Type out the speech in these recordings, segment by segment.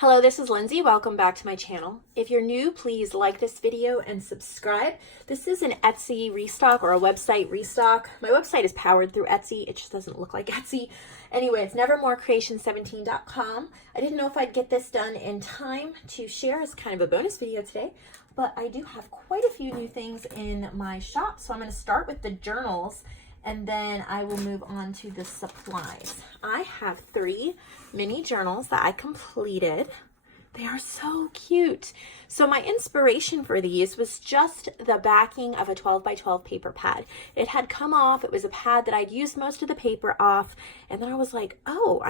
Hello, this is Lindsay. Welcome back to my channel. If you're new, please like this video and subscribe. This is an Etsy restock or a website restock. My website is powered through Etsy. It just doesn't look like Etsy. Anyway, it's nevermorecreation17.com. I didn't know if I'd get this done in time to share as kind of a bonus video today, but I do have quite a few new things in my shop. So I'm going to start with the journals and then I will move on to the supplies. I have 3 mini journals that I completed. They are so cute. So my inspiration for these was just the backing of a 12 by 12 paper pad. It had come off. It was a pad that I'd used most of the paper off. And then I was like, oh,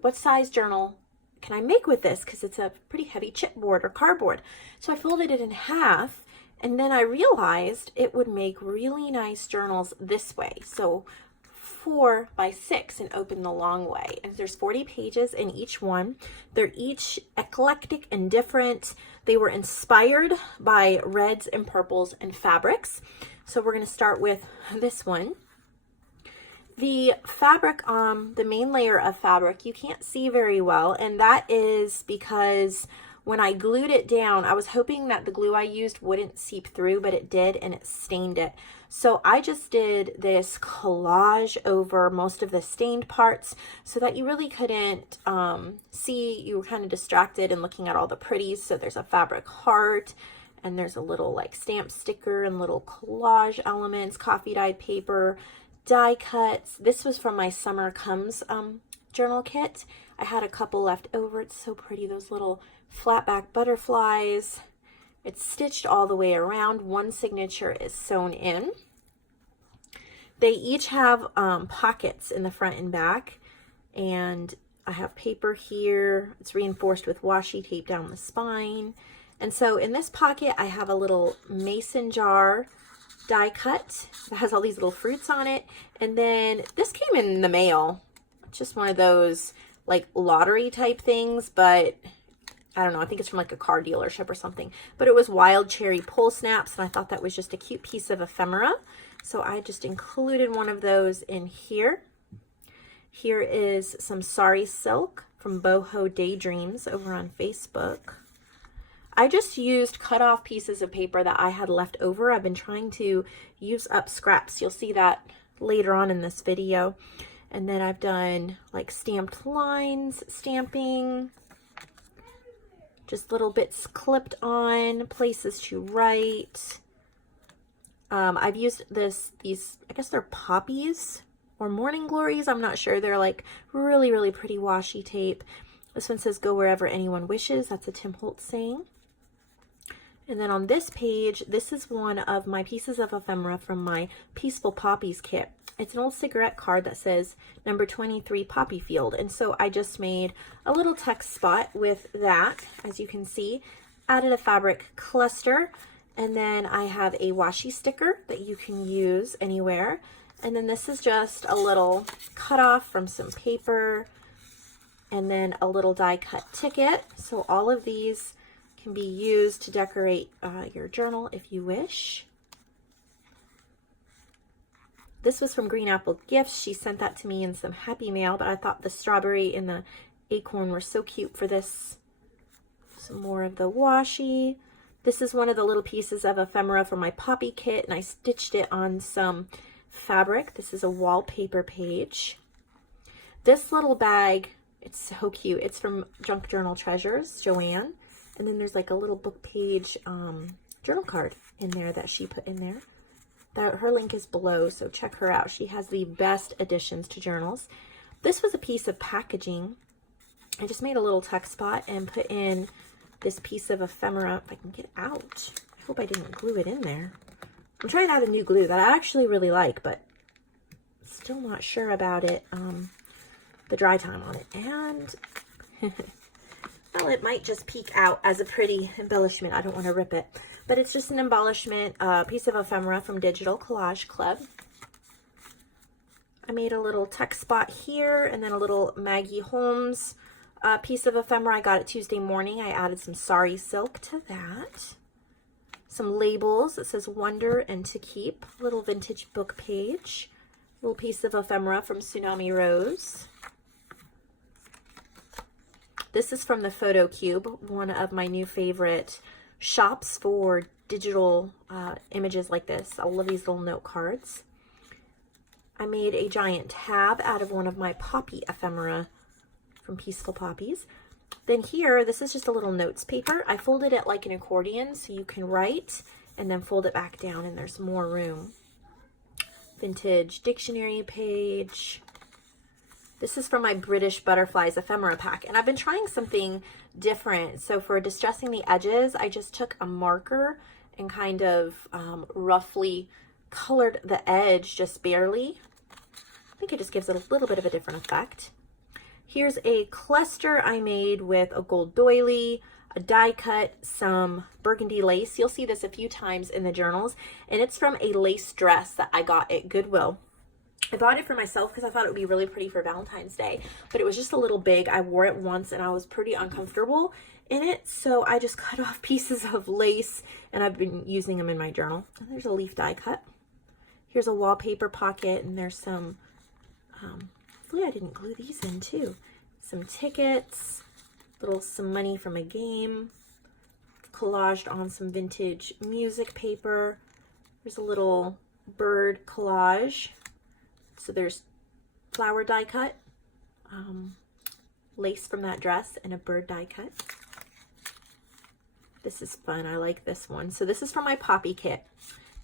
what size journal can I make with this? Because it's a pretty heavy chipboard or cardboard. So I folded it in half. And then I realized it would make really nice journals this way. So 4 by 6 and open the long way. And there's 40 pages in each one. They're each eclectic and different. They were inspired by reds and purples and fabrics. So we're going to start with this one. The fabric, the main layer of fabric, you can't see very well. And that is because when I glued it down, I was hoping that the glue I used wouldn't seep through, but it did, and it stained it. So I just did this collage over most of the stained parts so that you really couldn't see. You were kind of distracted and looking at all the pretties. So there's a fabric heart, and there's a little like stamp sticker and little collage elements, coffee dyed paper, die cuts. This was from my Summer Comes journal kit. I had a couple left over. It's so pretty, those little flat back butterflies. It's stitched all the way around. One signature is sewn in. They each have pockets in the front and back, and I have paper here. It's reinforced with washi tape down the spine. And so in this pocket, I have a little mason jar die cut that has all these little fruits on it. And then this came in the mail. It's just one of those like lottery type things, but I don't know, I think it's from like a car dealership or something. But it was wild cherry pole snaps, and I thought that was just a cute piece of ephemera. So I just included one of those in here. Here is some sari silk from Boho Daydreams over on Facebook. I just used cut off pieces of paper that I had left over. I've been trying to use up scraps. You'll see that later on in this video. And then I've done like stamped lines, stamping, just little bits clipped on, places to write. I've used these, I guess they're poppies or morning glories. I'm not sure. They're like really, really pretty washi tape. This one says, go wherever anyone wishes. That's a Tim Holtz saying. And then on this page, this is one of my pieces of ephemera from my Peaceful Poppies kit. It's an old cigarette card that says number 23 Poppy Field. And so I just made a little text spot with that, as you can see, added a fabric cluster, and then I have a washi sticker that you can use anywhere. And then this is just a little cutoff from some paper, and then a little die cut ticket. So all of these can be used to decorate your journal if you wish. This was from Green Apple Gifts. She sent that to me in some Happy Mail, but I thought the strawberry and the acorn were so cute for this. Some more of the washi. This is one of the little pieces of ephemera from my Poppy kit, and I stitched it on some fabric. This is a wallpaper page. This little bag, it's so cute. It's from Junk Journal Treasures, Joanne. And then there's like a little book page journal card in there that she put in there. Her link is below, so check her out. She has the best additions to journals. This was a piece of packaging. I just made a little tuck spot and put in this piece of ephemera. If I can get out. I hope I didn't glue it in there. I'm trying out a new glue that I actually really like, but still not sure about it. The dry time on it. And well, it might just peek out as a pretty embellishment. I don't want to rip it. But it's just an embellishment, piece of ephemera from Digital Collage Club. I made a little text spot here, and then a little Maggie Holmes piece of ephemera I got it Tuesday morning. I added some sari silk to that. Some labels that says Wonder and To Keep. Little vintage book page. Little piece of ephemera from Tsunami Rose. This is from the Photo Cube, one of my new favorite shops for digital images like this. I love these little note cards. I made a giant tab out of one of my poppy ephemera from Peaceful Poppies. Then here, this is just a little notes paper. I folded it like an accordion so you can write and then fold it back down and there's more room. Vintage dictionary page. This is from my British Butterflies ephemera pack, and I've been trying something different. So for distressing the edges, I just took a marker and kind of roughly colored the edge just barely. I think it just gives it a little bit of a different effect. Here's a cluster I made with a gold doily, a die cut, some burgundy lace. You'll see this a few times in the journals, and it's from a lace dress that I got at Goodwill. I bought it for myself because I thought it would be really pretty for Valentine's Day, but it was just a little big. I wore it once and I was pretty uncomfortable in it, so I just cut off pieces of lace and I've been using them in my journal. And there's a leaf die cut. Here's a wallpaper pocket, and there's some, hopefully I didn't glue these in too. Some tickets, some money from a game, collaged on some vintage music paper. There's a little bird collage. So there's flower die cut, lace from that dress, and a bird die cut. This is fun. I like this one. So this is from my poppy kit.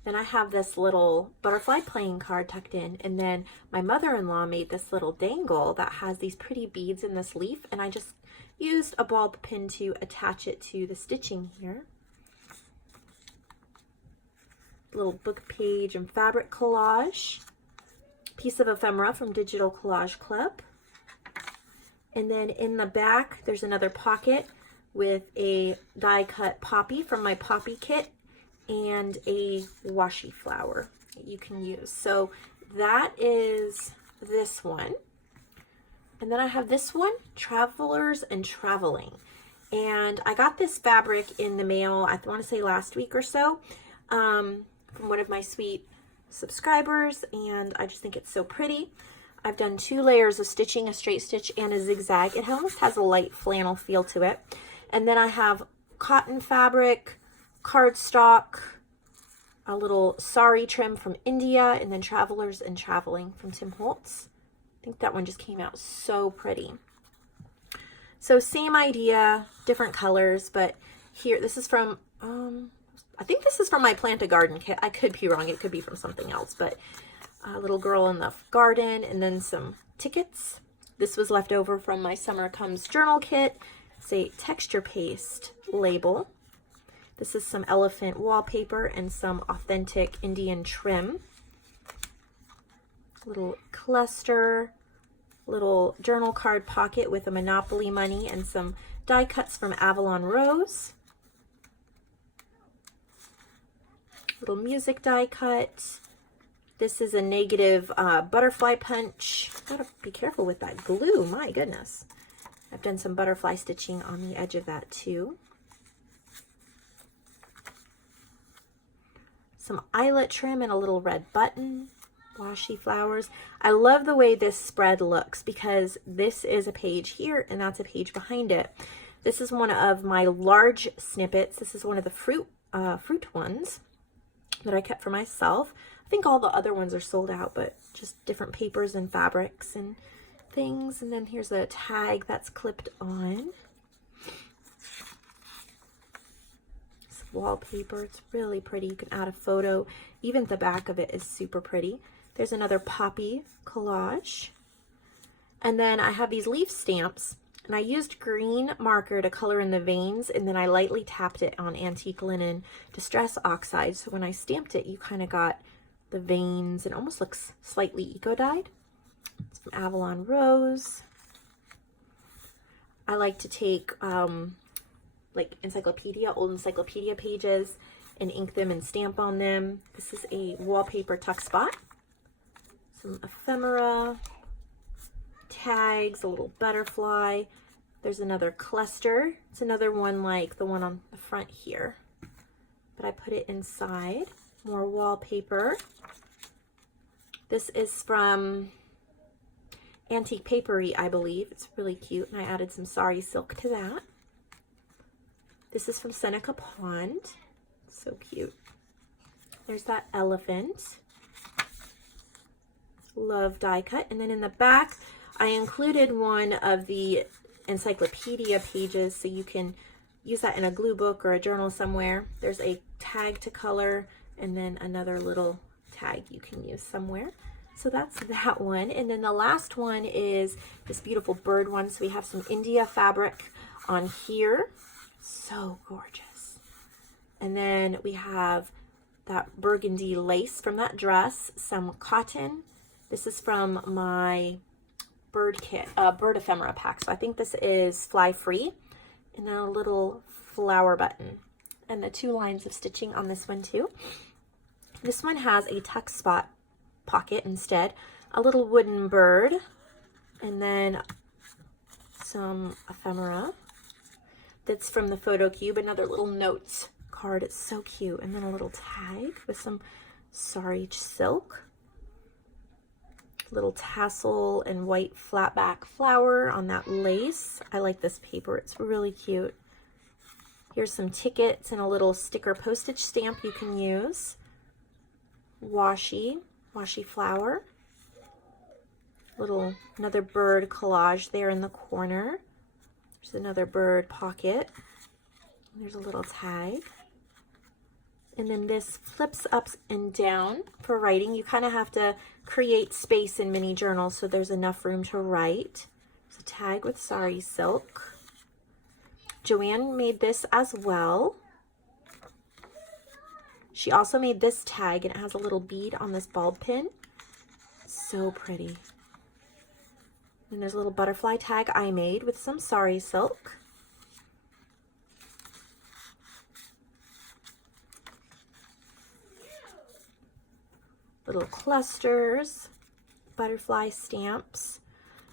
Then I have this little butterfly playing card tucked in, and then my mother-in-law made this little dangle that has these pretty beads in this leaf, and I just used a ball pin to attach it to the stitching here. Little book page and fabric collage. Piece of ephemera from Digital Collage Club. And then in the back, there's another pocket with a die cut poppy from my poppy kit and a washi flower that you can use. So that is this one. And then I have this one, Travelers and Traveling. And I got this fabric in the mail, I want to say last week or so, from one of my sweet subscribers, and I just think it's so pretty. I've done 2 layers of stitching, a straight stitch and a zigzag. It almost has a light flannel feel to it. And then I have cotton fabric, cardstock, a little sari trim from India, and then Travelers and Traveling from Tim Holtz. I think that one just came out so pretty. So same idea, different colors, but here, this is from, I think this is from my Plant a Garden kit. I could be wrong. It could be from something else, but a little girl in the garden, and then some tickets. This was left over from my Summer Comes journal kit. It's a texture paste label. This is some elephant wallpaper and some authentic Indian trim. Little cluster, little journal card pocket with a Monopoly money and some die cuts from Avalon Rose. Little music die cut. This is a negative butterfly punch. Gotta be careful with that glue, my goodness. I've done some butterfly stitching on the edge of that too. Some eyelet trim and a little red button. Washi flowers. I love the way this spread looks because this is a page here and that's a page behind it. This is one of my large snippets. This is one of the fruit ones that I kept for myself. I think all the other ones are sold out, but just different papers and fabrics and things. And then here's a tag that's clipped on. It's wallpaper. It's really pretty. You can add a photo. Even the back of it is super pretty. There's another poppy collage. And then I have these leaf stamps, and I used green marker to color in the veins, and then I lightly tapped it on antique linen distress oxide. So when I stamped it, you kind of got the veins, and almost looks slightly eco-dyed. It's from Avalon Rose. I like to take like old encyclopedia pages and ink them and stamp on them. This is a wallpaper tuck spot. Some ephemera, tags, a little butterfly. There's another cluster. It's another one like the one on the front here, but I put it inside. More wallpaper. This is from antique papery, I believe. It's really cute, and I added some sari silk to that. This is from Seneca Pond. So cute. There's that elephant. Love die cut. And then in the back, I included one of the encyclopedia pages, so you can use that in a glue book or a journal somewhere. There's a tag to color, and then another little tag you can use somewhere. So that's that one. And then the last one is this beautiful bird one. So we have some India fabric on here. So gorgeous. And then we have that burgundy lace from that dress, some cotton. This is from my bird kit, bird ephemera pack. So I think this is fly free. And then a little flower button. And the 2 lines of stitching on this one too. This one has a tuck spot pocket instead, a little wooden bird, and then some ephemera. That's from the photo cube, another little notes card. It's so cute. And then a little tag with some sari silk, little tassel and white flat back flower on that lace. I like this paper. It's really cute. Here's some tickets and a little sticker postage stamp you can use. Washi flower. Another bird collage there in the corner. There's another bird pocket. There's a little tag. And then this flips up and down for writing. You kind of have to create space in mini journals so there's enough room to write. There's a tag with sari silk. Joanne made this as well. She also made this tag, and it has a little bead on this bulb pin. So pretty. And there's a little butterfly tag I made with some sari silk. Little clusters, butterfly stamps.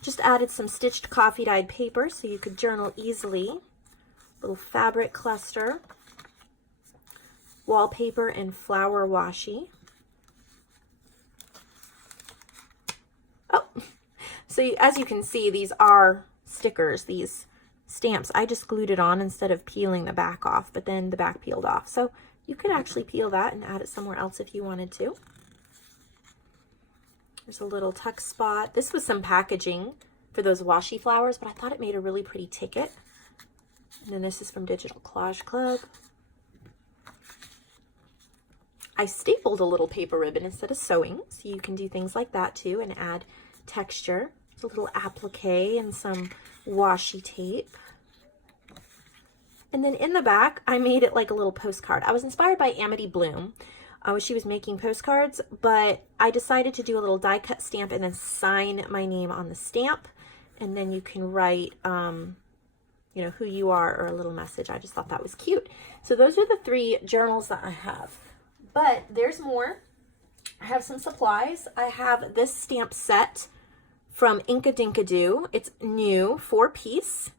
Just added some stitched coffee dyed paper so you could journal easily. Little fabric cluster. Wallpaper and flower washi. Oh, so as you can see, these are stickers, these stamps. I just glued it on instead of peeling the back off, but then the back peeled off. So you could actually peel that and add it somewhere else if you wanted to. There's a little tuck spot. This was some packaging for those washi flowers, but I thought it made a really pretty ticket. And then this is from Digital Collage Club. I stapled a little paper ribbon instead of sewing, so you can do things like that too and add texture. There's a little applique and some washi tape. And then in the back, I made it like a little postcard. I was inspired by Amity Bloom. She was making postcards, but I decided to do a little die cut stamp and then sign my name on the stamp. And then you can write, you know, who you are or a little message. I just thought that was cute. So those are the 3 journals that I have. But there's more. I have some supplies. I have this stamp set from Inka Dinka Doo. It's new, 4-piece.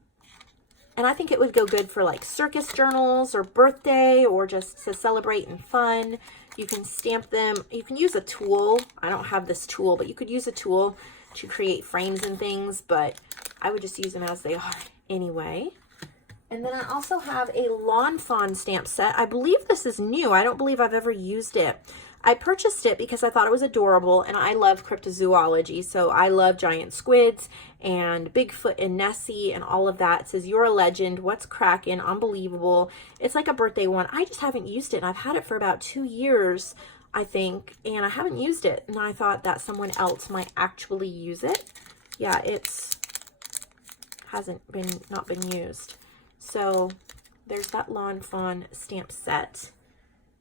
And I think it would go good for like circus journals or birthday or just to celebrate and fun. You can stamp them. You can use a tool. I don't have this tool, but you could use a tool to create frames and things, but I would just use them as they are anyway. And then I also have a Lawn Fawn stamp set. I believe this is new. I don't believe I've ever used it. I purchased it because I thought it was adorable, and I love cryptozoology, so I love giant squids and Bigfoot and Nessie and all of that. It says, "You're a legend. What's crackin'? Unbelievable." It's like a birthday one. I just haven't used it, and I've had it for about 2 years, I think, and I haven't used it. And I thought that someone else might actually use it. Yeah, not been used. So there's that Lawn Fawn stamp set.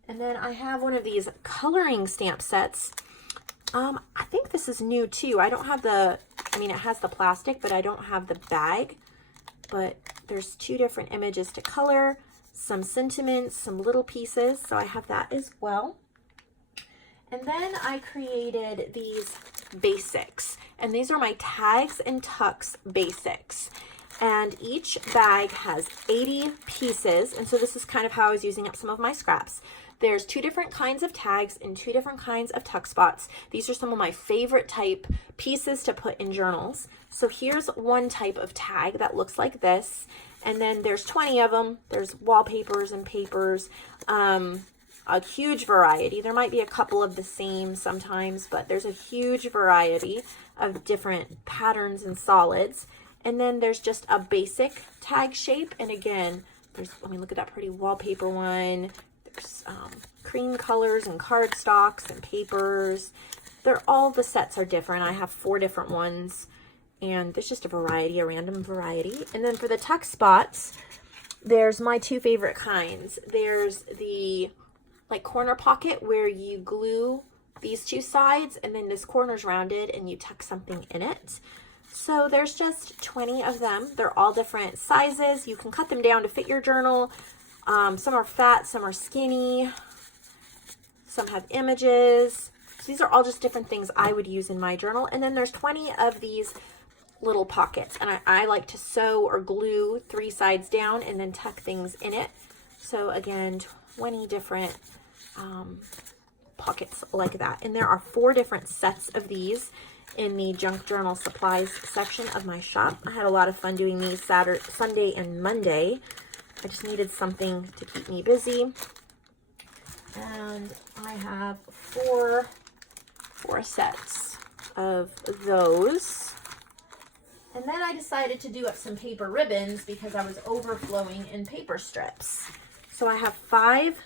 And then I have one of these coloring stamp sets. I think this is new too. I don't have it has the plastic, but I don't have the bag. But there's 2 different images to color, some sentiments, some little pieces. So I have that as well. And then I created these basics. And these are my tags and tucks basics. And each bag has 80 pieces. And so this is kind of how I was using up some of my scraps. There's 2 different kinds of tags and 2 different kinds of tuck spots. These are some of my favorite type pieces to put in journals. So here's one type of tag that looks like this. And then there's 20 of them. There's wallpapers and papers, a huge variety. There might be a couple of the same sometimes, but there's a huge variety of different patterns and solids. And then there's just a basic tag shape. And again, let me look at that pretty wallpaper one. There's cream colors and cardstocks and papers. All the sets are different. I have 4 different ones, and there's just a variety, a random variety. And then for the tuck spots, there's my 2 favorite kinds. There's the like corner pocket where you glue these 2 sides, and then this corner's rounded and you tuck something in it. So there's just 20 of them. They're all different sizes. You can cut them down to fit your journal. Some are fat, some are skinny, some have images. So these are all just different things I would use in my journal. And then there's 20 of these little pockets, and I like to sew or glue 3 sides down and then tuck things in it. So again, 20 different pockets like that. And there are 4 different sets of these in the junk journal supplies section of my shop. I had a lot of fun doing these Sunday and Monday. I just needed something to keep me busy. And I have four sets of those. And then I decided to do up some paper ribbons because I was overflowing in paper strips. So I have 5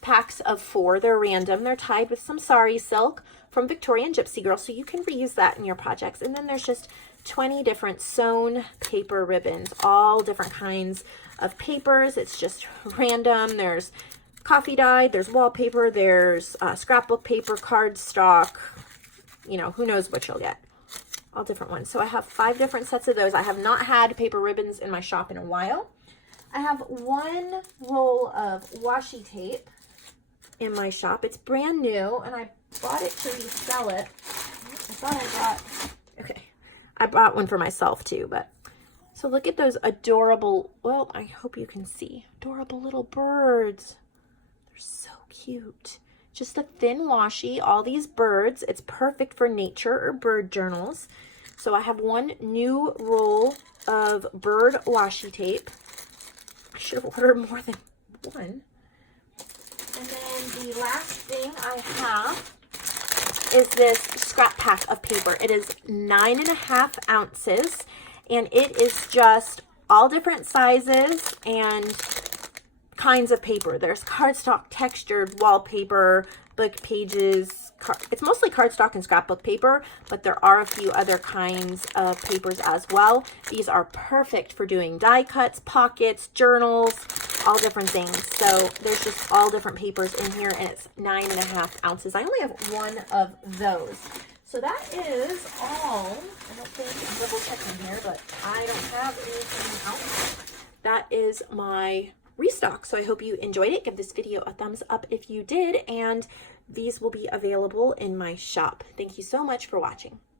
packs of 4. They're random. They're tied with some sari silk from Victorian Gypsy Girl, so you can reuse that in your projects. And then there's just 20 different sewn paper ribbons, all different kinds of papers. It's just random. There's coffee dyed, there's wallpaper, there's scrapbook paper, cardstock, you know, who knows what you'll get. All different ones. So I have 5 different sets of those. I have not had paper ribbons in my shop in a while. I have 1 roll of washi tape in my shop. It's brand new, and I bought it to resell it. I bought one for myself too, but so look at those adorable, well, I hope you can see, adorable little birds. They're so cute. Just a thin washi, all these birds. It's perfect for nature or bird journals. So I have 1 new roll of bird washi tape. I should have ordered more than 1. And then the last thing I have is this scrap pack of paper. It is 9.5 ounces, and it is just all different sizes and kinds of paper. There's cardstock, textured wallpaper, book pages. It's mostly cardstock and scrapbook paper, but there are a few other kinds of papers as well. These are perfect for doing die cuts, pockets, journals, all different things. So there's just all different papers in here, and it's 9.5 ounces. I only have 1 of those. So that is all. I don't think I'm double checking here, but I don't have anything else. That is my restock. So I hope you enjoyed it. Give this video a thumbs up if you did, and these will be available in my shop. Thank you so much for watching.